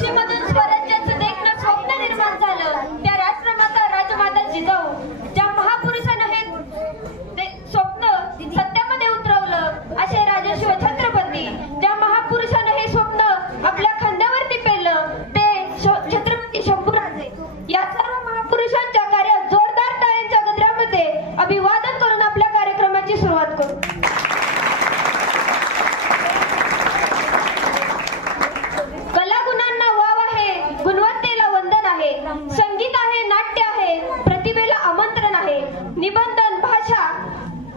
कुशीमधून स्वराज्याचं देखणं स्वप्न निर्माण झालं त्या राष्ट्रमाता राजमाता जिजाऊ ज्या महापुरुषानं हे स्वप्न सत्यामध्ये उतरवलं असे राजर्षी छत्रपती ज्या महापुरुषानं हे स्वप्न आपल्या खांद्यावरती पेललं ते छत्रपती शंभूराजे या सर्व महापुरुषांच्या कार्यात जोरदार टाळ्यांच्या गजरामध्ये अभिवादन करून आपल्या कार्यक्रमाची सुरुवात करू. कलागुणांना वाव आहे, गुणवत्तेला वंदन आहे, संगीत आहे, नाट्य आहे, प्रतिभेला आमंत्रण आहे, निबंधन भाषा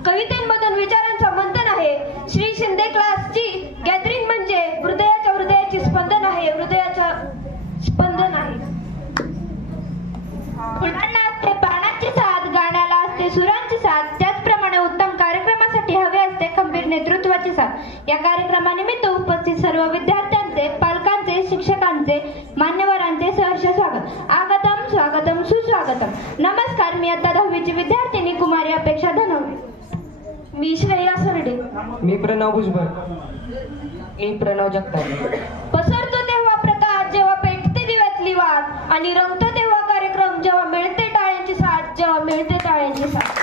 कवितेमधून विचारांचा मंथन आहे. श्री शिंदे क्लासची गॅदरिंग म्हणजे हृदयाची स्पंदन आहे, हृदयाच्या स्पंदन आहे. फुलांना असते प्राणांची साथ, गाण्याला असते सुरांची साथ, त्याचप्रमाणे उत्तम कार्यक्रमासाठी हवे असते खंबीर नेतृत्वाची साथ. या कार्यक्रमानिमित्त उपस्थित सर्व विद्यार्थ्यांचे, पालकांचे, शिक्षकांचे, मान्यवरांचे सहर्ष स्वागत. आगतम स्वागतम सुस्वागतम. नमस्कार, मी आता 10वीची विद्यार्थिनी कुमारी अपेक्षा धनवडे. मी श्रेया सरडे. मी प्रणव भुजबळ. मी प्रणव जगताप. पसरतो तेव्हा प्रकाश जेव्हा पेटते दिव्यातली वाट आणि रंगतो तेव्हा कार्यक्रम जेव्हा मिळते टाळ्यांची साथ, जेव्हा मिळते टाळ्यांची साथ.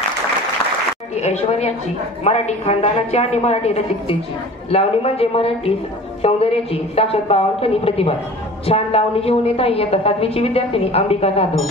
ऐश्वर्याची, मराठी खानदानाची आणि मराठी रसिकतेची लावणी म्हणजे मराठी सौंदर्याची साक्षात पावठणी प्रतिभा. छान लावणी घेऊन येत आहे आता 7वीची विद्यार्थिनी अंबिका जाधव.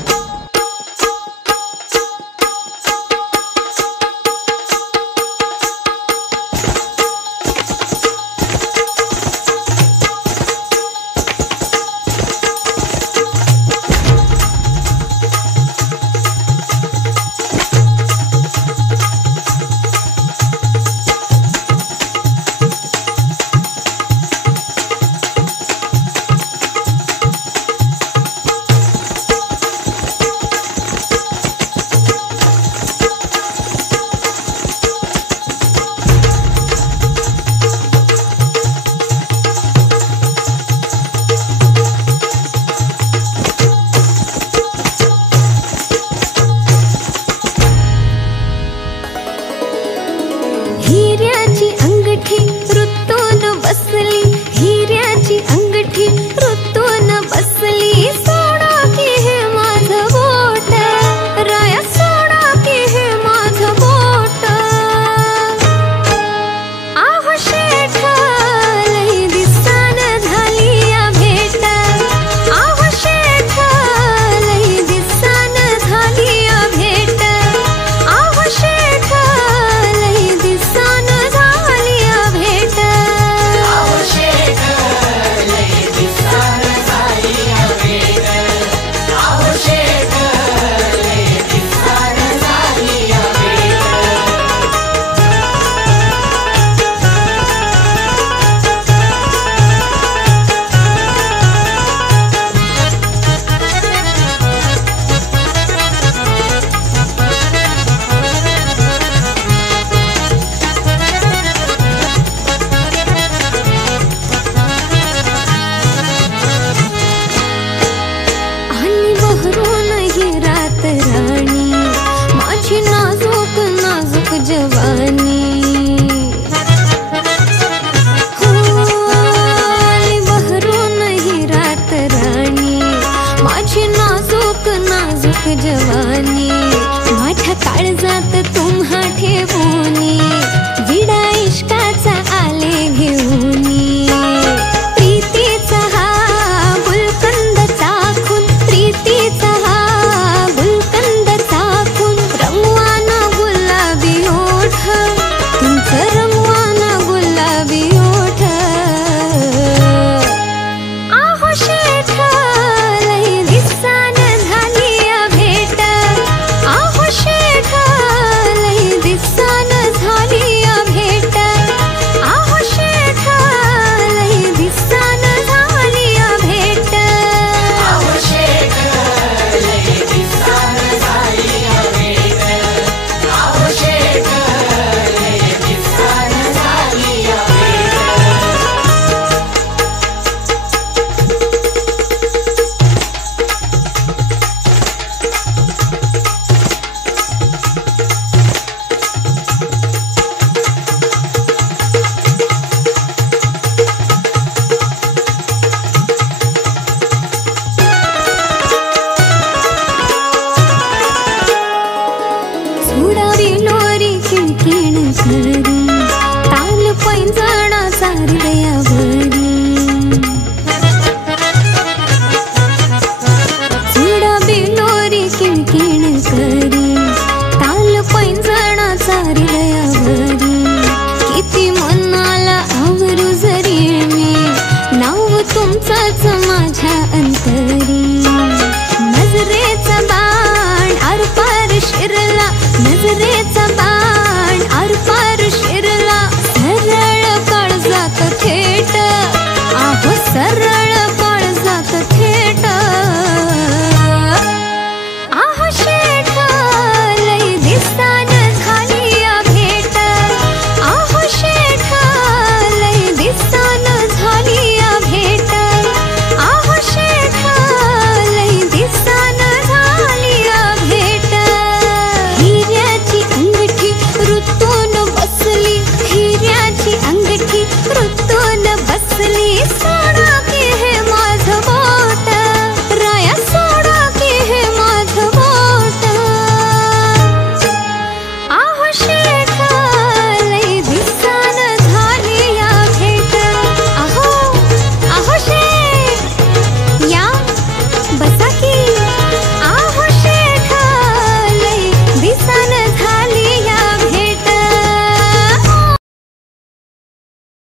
जवानी